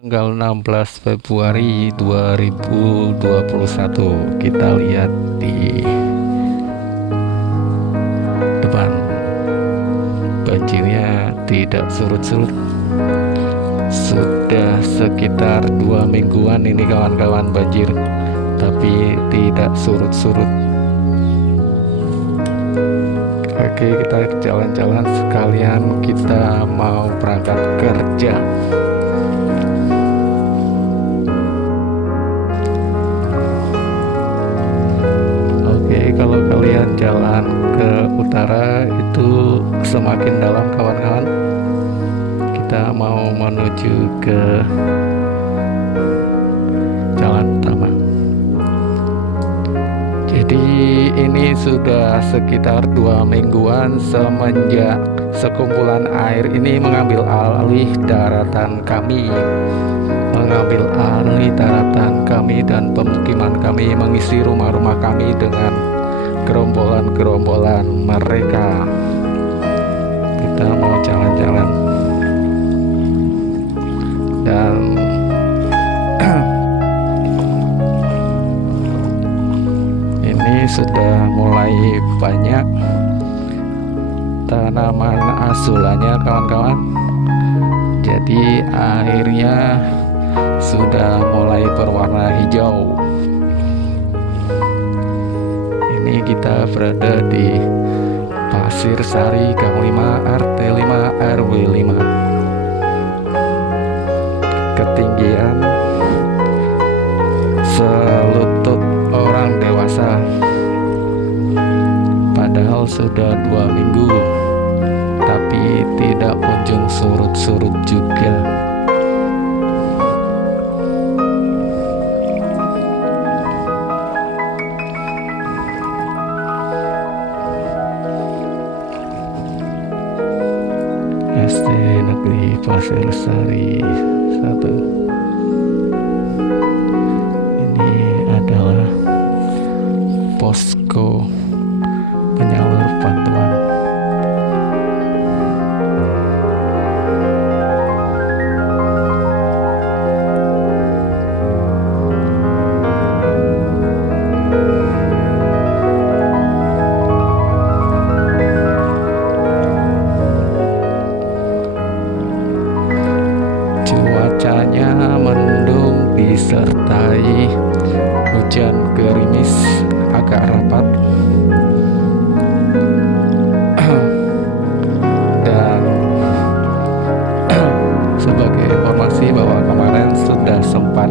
Tanggal 16 Februari 2021, kita lihat di depan, banjirnya tidak surut-surut. Sudah sekitar 2 mingguan ini kawan-kawan banjir, tapi tidak surut-surut. Oke, kita jalan-jalan sekalian, kita mau berangkat kerja. Oke, kalau kalian jalan ke utara itu semakin dalam kawan-kawan. Kita mau menuju ke jalan utama. Jadi ini sudah sekitar 2 mingguan semenjak sekumpulan air ini mengambil alih daratan kami, dan pemukiman kami, mengisi rumah-rumah kami dengan gerombolan-gerombolan mereka. Kita mau jalan-jalan dan ini sudah mulai banyak tanaman asulannya kawan-kawan. Jadi airnya sudah mulai berwarna hijau. Ini kita berada di Pasir Sari, Gang 5, RT 5, RW 5. Ketinggian selutut orang dewasa. Padahal sudah 2 minggu, tapi tidak kunjung surut-surut juga. SD Negeri Pasir Sari 1. Ini adalah posko penyalur bantuan. Cuacanya mendung disertai hujan gerimis agak rapat. Dan sebagai informasi bahwa kemarin sudah sempat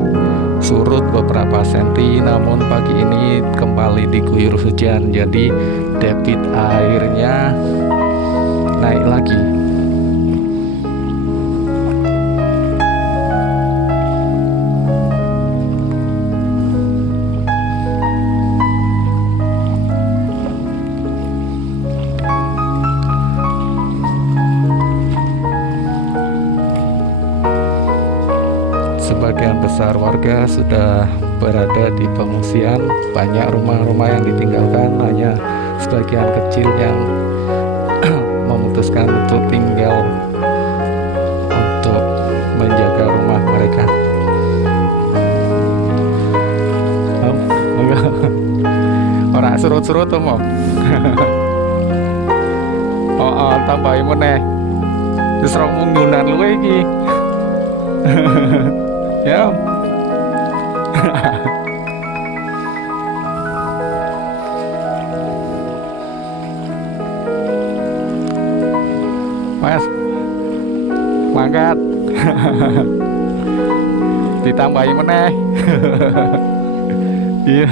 surut beberapa senti, namun pagi ini kembali diguyur hujan, jadi debit airnya naik lagi. Sebagian besar warga sudah berada di pengungsian. Banyak rumah-rumah yang ditinggalkan, hanya sebagian kecil yang memutuskan untuk tinggal untuk menjaga rumah mereka. Ora surut-surut tuh mau. Oh, tambahin meneh. Wis 2 mingguan luwe iki. Ya. Mas, mangkat. Ditambahi meneh. Iya.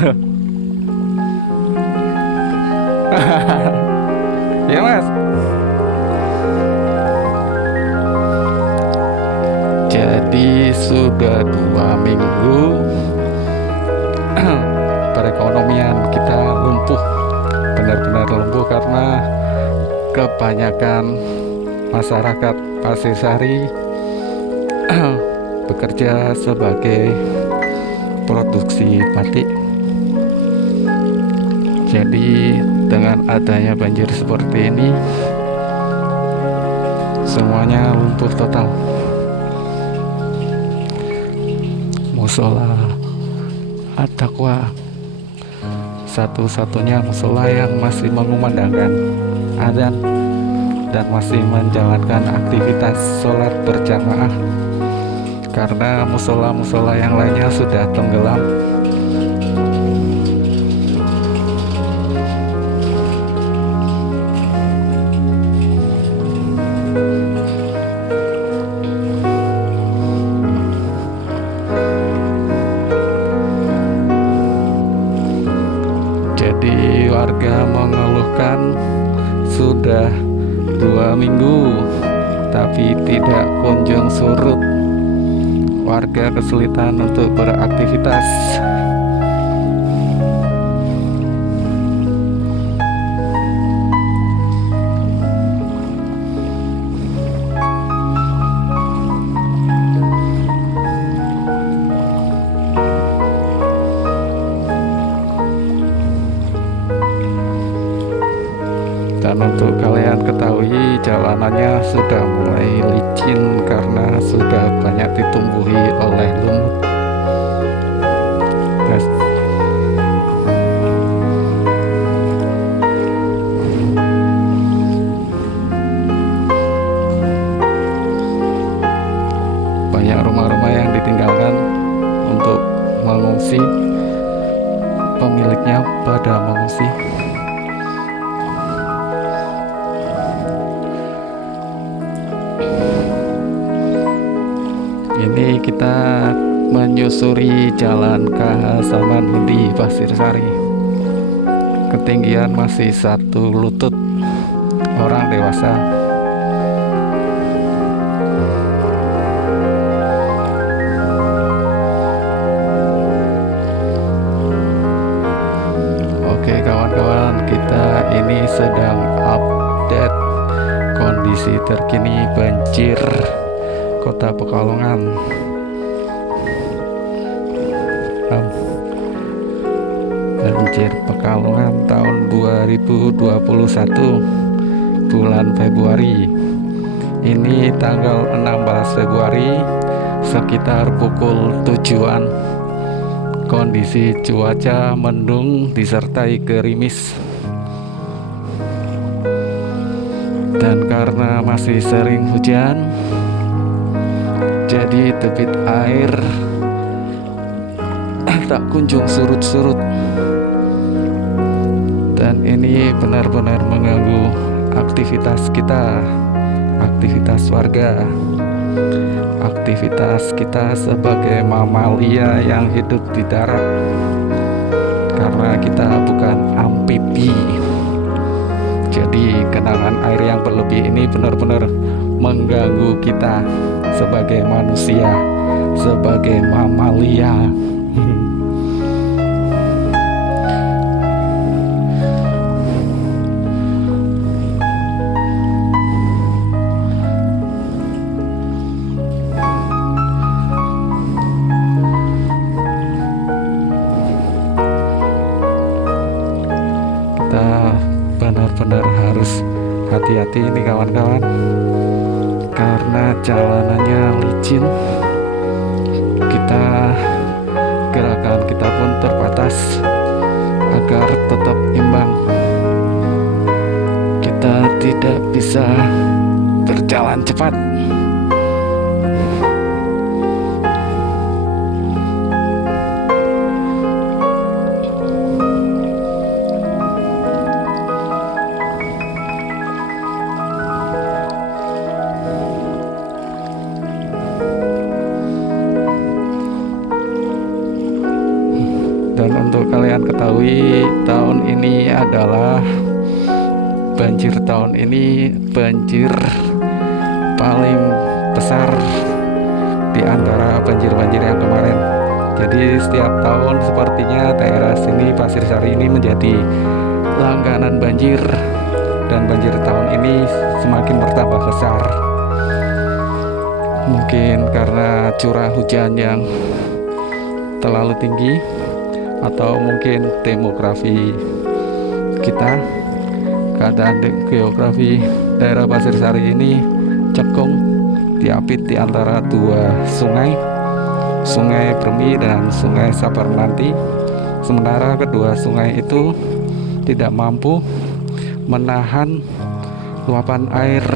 Iya mas. Jadi sudah 2 minggu perekonomian kita lumpuh, benar-benar lumpuh karena kebanyakan masyarakat Pasir Sari bekerja sebagai produksi batik. Jadi dengan adanya banjir seperti ini, semuanya lumpuh total. musola At-Taqwa, satu-satunya musola yang masih mengumandangkan adzan dan masih menjalankan aktivitas sholat berjamaah, karena musola-musola yang lainnya sudah tenggelam. Jadi warga mengeluhkan sudah 2 minggu tapi tidak kunjung surut. Warga kesulitan untuk beraktivitas. Dan untuk kalian ketahui, jalanannya sudah mulai licin karena sudah banyak ditumbuhi oleh lumut. Banyak rumah-rumah yang ditinggalkan untuk mengungsi, pemiliknya pada mengungsi. Ini kita menyusuri jalan KH Samanhudi Pasir Sari. Ketinggian masih 1 lutut orang dewasa. Oke kawan-kawan, kita ini sedang update kondisi terkini banjir Kota Pekalongan. Banjir Pekalongan tahun 2021 bulan Februari. Ini tanggal 16 Februari sekitar pukul 7-an. Kondisi cuaca mendung disertai gerimis. Dan karena masih sering hujan, jadi debit air tak kunjung surut-surut. Dan ini benar-benar mengganggu aktivitas kita, aktivitas warga, aktivitas kita sebagai mamalia yang hidup di darat, karena kita bukan amfibi. Jadi genangan air yang berlebih ini benar-benar mengganggu kita sebagai manusia, sebagai mamalia. Kita benar-benar harus hati-hati ini kawan-kawan, karena jalanannya licin. Gerakan kita pun terbatas agar tetap imbang. Kita tidak bisa berjalan cepat. Dan untuk kalian ketahui, tahun ini adalah banjir paling besar di antara banjir-banjir yang kemarin. Jadi setiap tahun sepertinya daerah sini Pasir Sari ini menjadi langganan banjir, dan banjir tahun ini semakin bertambah besar. Mungkin karena curah hujan yang terlalu tinggi, atau mungkin demografi kita, keadaan geografi daerah Pasir Sari ini cekung, diapit di antara 2 sungai, Sungai Bermi dan Sungai Sapernanti. Sementara kedua sungai itu tidak mampu menahan luapan air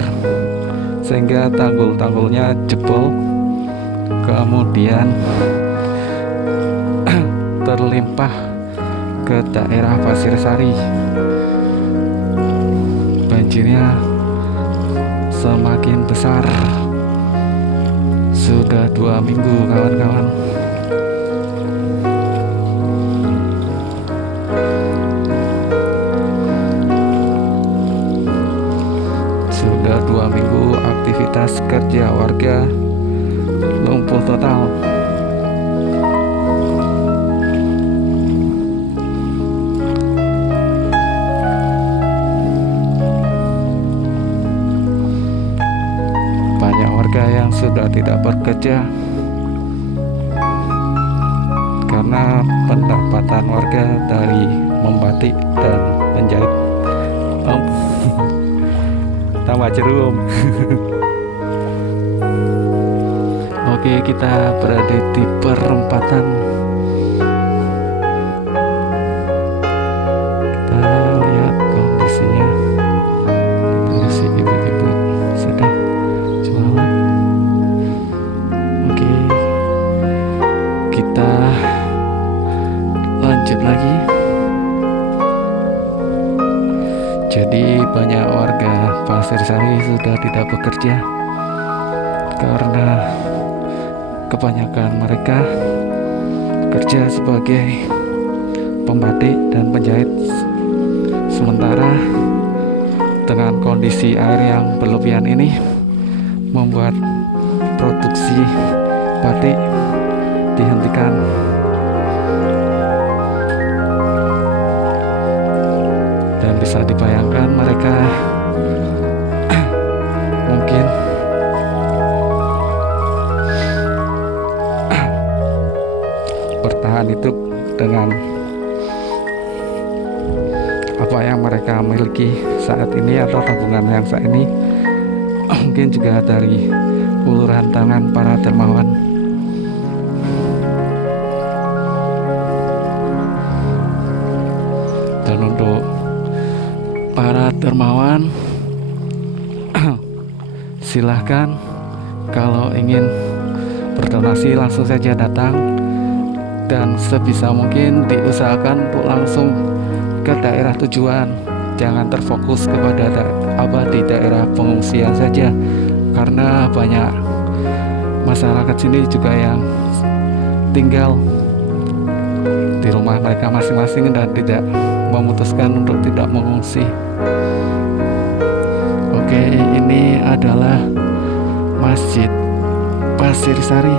sehingga tanggul-tanggulnya jebol, kemudian terlimpah ke daerah Pasir Sari. Banjirnya semakin besar. Sudah 2 minggu kawan-kawan. Sudah 2 minggu aktivitas kerja warga lumpuh total. Banyak warga yang sudah tidak bekerja karena pendapatan warga dari membatik dan menjahit tambah jerum. Oke, kita berada di perempatan. Kita lihat kondisinya. Kondisi ibu-ibu sedang jualan. Oke, kita lanjut lagi. Jadi banyak warga Pasir Sari sudah tidak bekerja karena kebanyakan mereka kerja sebagai pembatik dan penjahit. Sementara dengan kondisi air yang berlebihan ini membuat produksi batik dihentikan. Dan bisa dibayangkan mereka mungkin bertahan hidup dengan apa yang mereka miliki saat ini atau tabungan yang saat ini, mungkin juga dari uluran tangan para dermawan. Dan untuk para dermawan, silahkan kalau ingin berdonasi langsung saja datang, dan sebisa mungkin diusahakan untuk langsung ke daerah tujuan. Jangan terfokus kepada di daerah pengungsian saja, karena banyak masyarakat sini juga yang tinggal di rumah mereka masing-masing dan tidak memutuskan untuk tidak mengungsi. Oke, ini adalah Masjid Pasir Sari.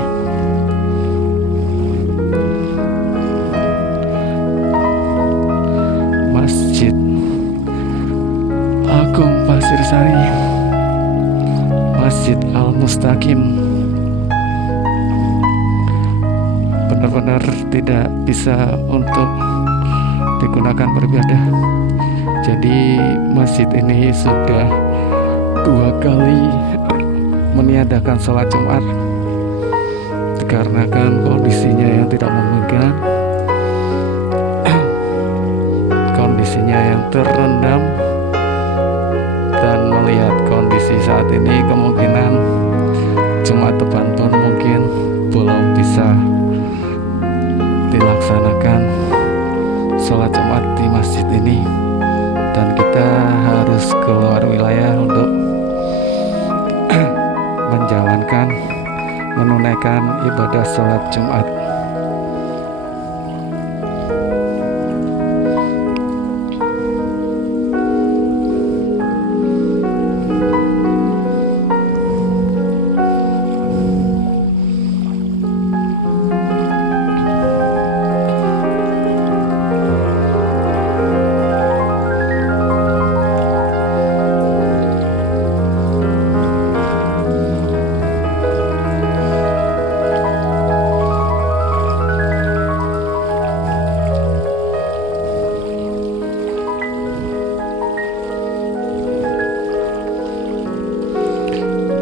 Masjid Agung Pasir Sari, Masjid Al-Mustaqim. Benar-benar tidak bisa untuk digunakan beribadah. Jadi masjid ini sudah 2 kali meniadakan sholat Jumat dikarenakan kondisinya yang tidak memungkinkan, kondisinya yang terendam. Dan melihat kondisi saat ini, kemungkinan Jumat depan pun mungkin belum bisa dilaksanakan sholat Jumat di masjid ini, dan kita harus keluar wilayah untuk menunaikan ibadah sholat Jumat.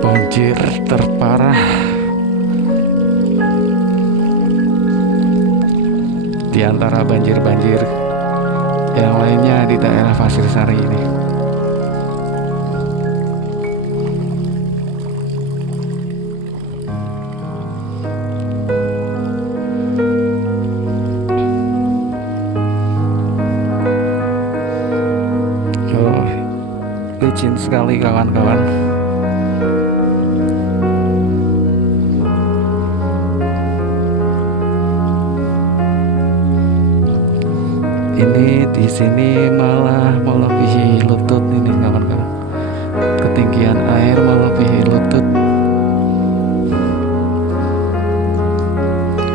Banjir terparah di antara banjir-banjir yang lainnya di daerah Pasir Sari ini. Oh, licin sekali kawan-kawan. Ini di sini malah melebihi lutut ini kawan-kawan. Ketinggian air melebihi lutut.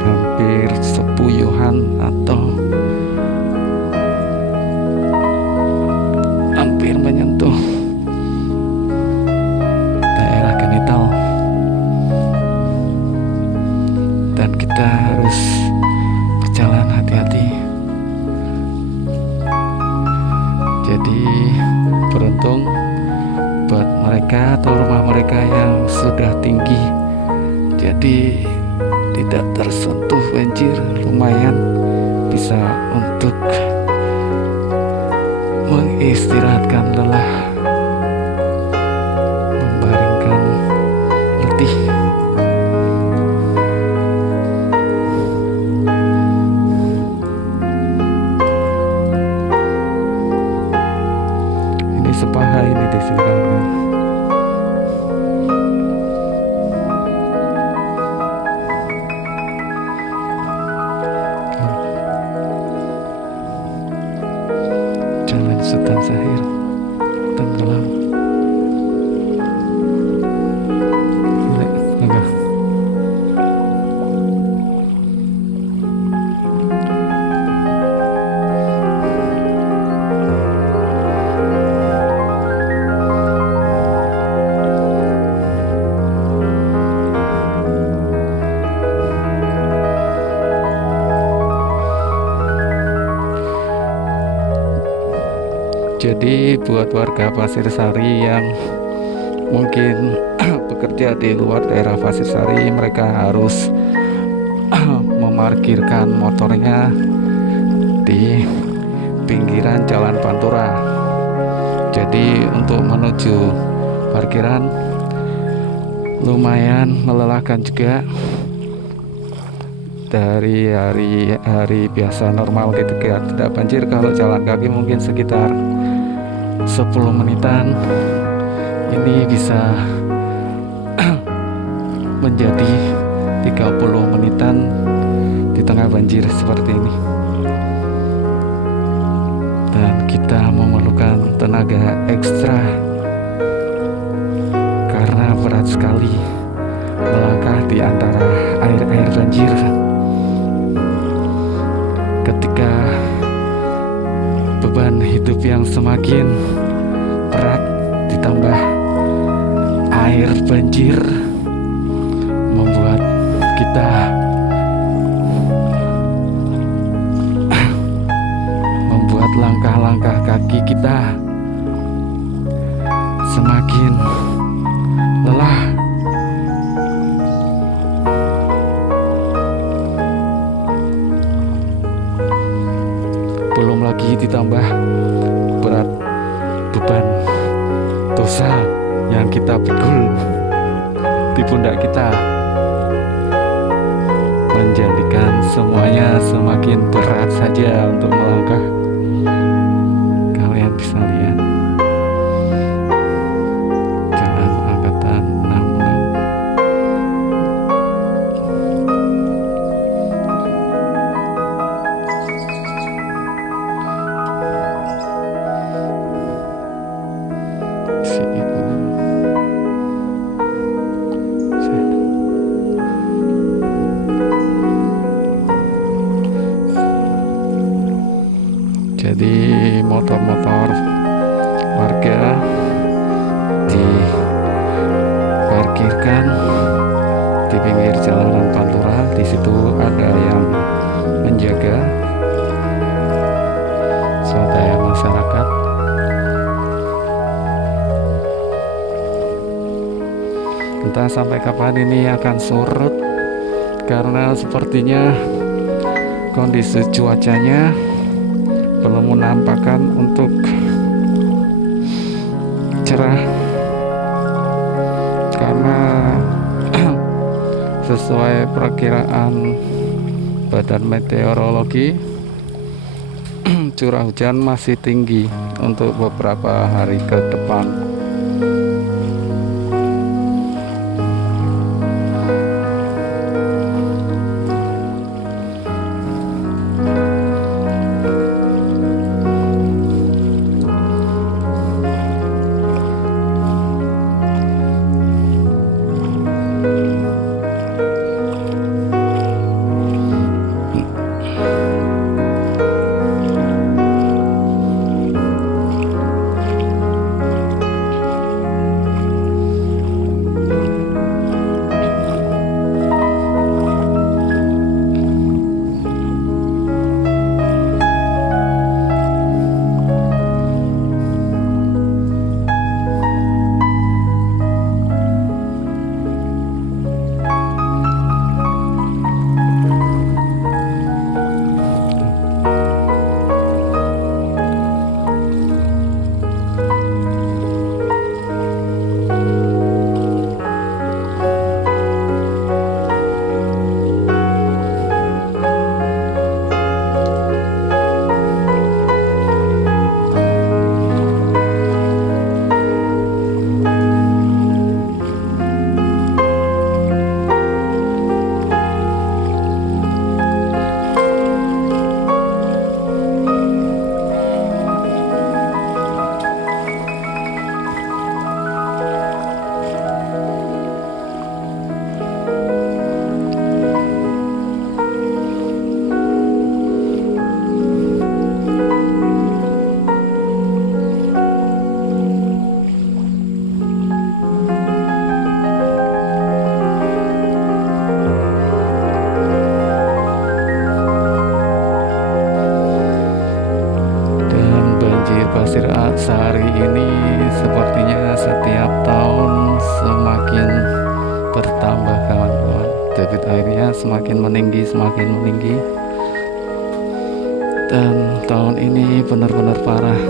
Hampir sepuyuhan atau hampir menyentuh daerah genital. Dan kita harus berjalan hati-hati. Jadi beruntung buat mereka atau rumah mereka yang sudah tinggi, jadi tidak tersentuh banjir, lumayan bisa untuk mengistirahatkan lelah, membaringkan letih. Sepaha ini di sini kawan-kawan. Jalan Sultan Syahir tenggelam. Enggak. Jadi buat warga Pasir Sari yang mungkin bekerja di luar daerah Pasir Sari, mereka harus memarkirkan motornya di pinggiran Jalan Pantura. Jadi untuk menuju parkiran lumayan melelahkan juga. Dari hari biasa normal ketika tidak banjir, kalau jalan kaki mungkin sekitar 10 menitan, ini bisa menjadi 30 menitan di tengah banjir seperti ini. Dan kita memerlukan tenaga ekstra karena berat sekali melangkah di antara air-air banjir. Ketika beban hidup yang semakin berat ditambah air banjir membuat kita membuat langkah-langkah kaki kita semakin lelah. Belum lagi ditambah berat beban dosa yang kita pikul di pundak kita, menjadikan semuanya semakin berat saja untuk melangkah. Kalian bisa lihat Jalan Angkatan 66. Jadi motor-motor warga diparkirkan di pinggir jalanan Pantura. Di situ ada yang menjaga swadaya masyarakat. Entah sampai kapan ini akan surut, karena sepertinya kondisi cuacanya belum menampakkan untuk cerah, karena sesuai perkiraan Badan Meteorologi curah hujan masih tinggi untuk beberapa hari ke depan. Pasir sehari ini sepertinya setiap tahun semakin bertambah, kawan-kawan. Debit airnya semakin meninggi, dan tahun ini benar-benar parah.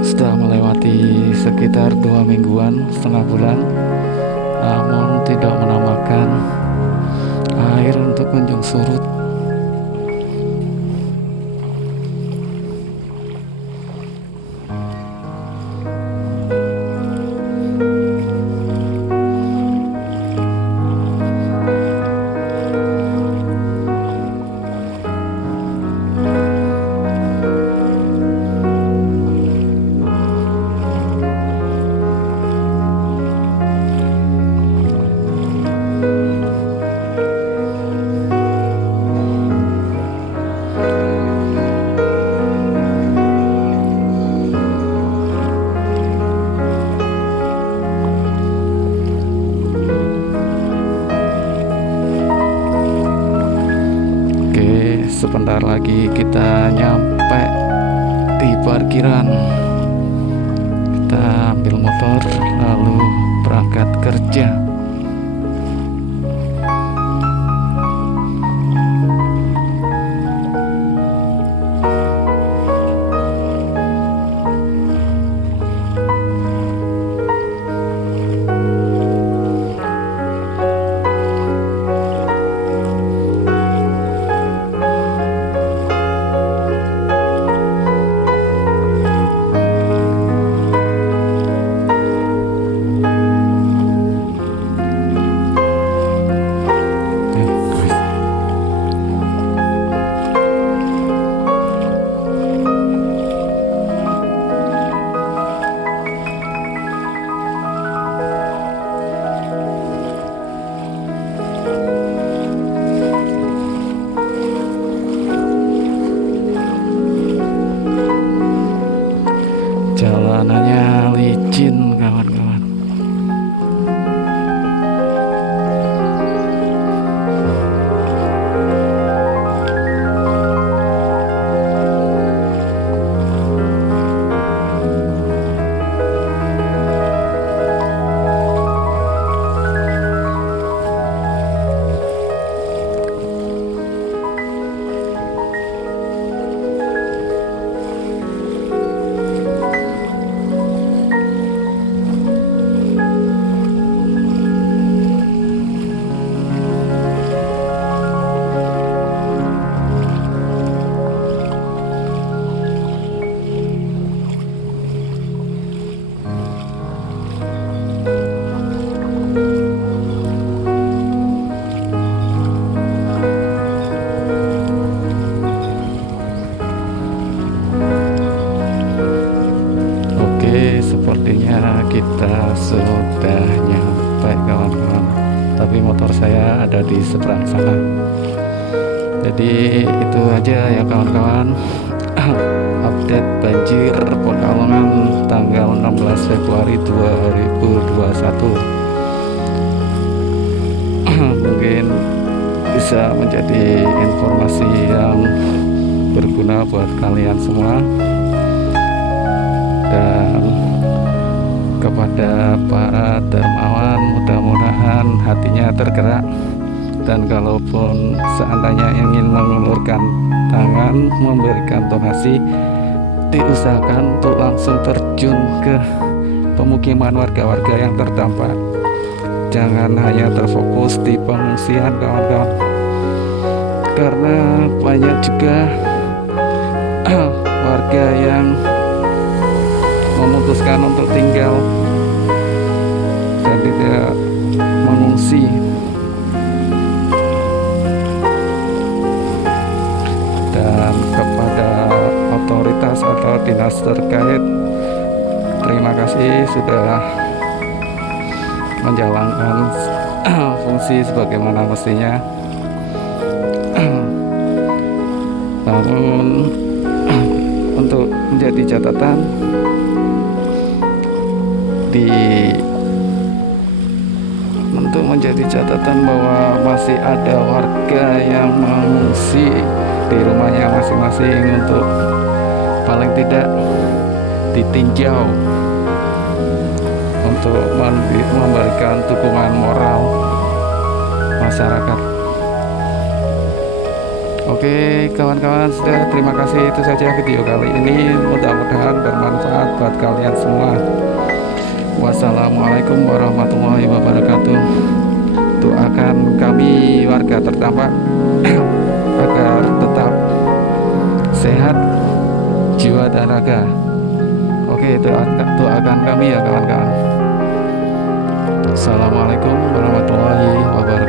Sudah melewati sekitar 2 mingguan, setengah bulan, namun tidak menambahkan air untuk kunjung surut. Sebentar lagi kita nyampe di parkiran. Kita ambil motor lalu berangkat kerja. tapi motor saya ada di seberang sana. Jadi itu aja ya kawan-kawan. Update banjir Pekalongan tanggal 16 Februari 2021. Mungkin bisa menjadi informasi yang berguna buat kalian semua, dan kepada para dermawan mudah-mudahan hatinya tergerak, dan kalaupun seandainya ingin mengulurkan tangan memberikan donasi, diusahakan untuk langsung terjun ke pemukiman warga-warga yang terdampak. Jangan hanya terfokus di pengungsian kawan-kawan, karena banyak juga warga yang memutuskan untuk tinggal dan tidak mengungsi. Dan kepada otoritas atau dinas terkait, terima kasih sudah menjalankan fungsi sebagaimana mestinya. Namun untuk menjadi catatan, bahwa masih ada warga yang mengungsi di rumahnya masing-masing untuk paling tidak ditinjau, untuk memberikan dukungan moral masyarakat. Oke kawan-kawan, sudah terima kasih, itu saja video kali ini, mudah-mudahan bermanfaat buat kalian semua. Wassalamualaikum warahmatullahi wabarakatuh. Doakan kami warga terdampak agar tetap sehat jiwa dan raga. Oke, doakan kami ya kawan-kawan. Assalamualaikum warahmatullahi wabarakatuh.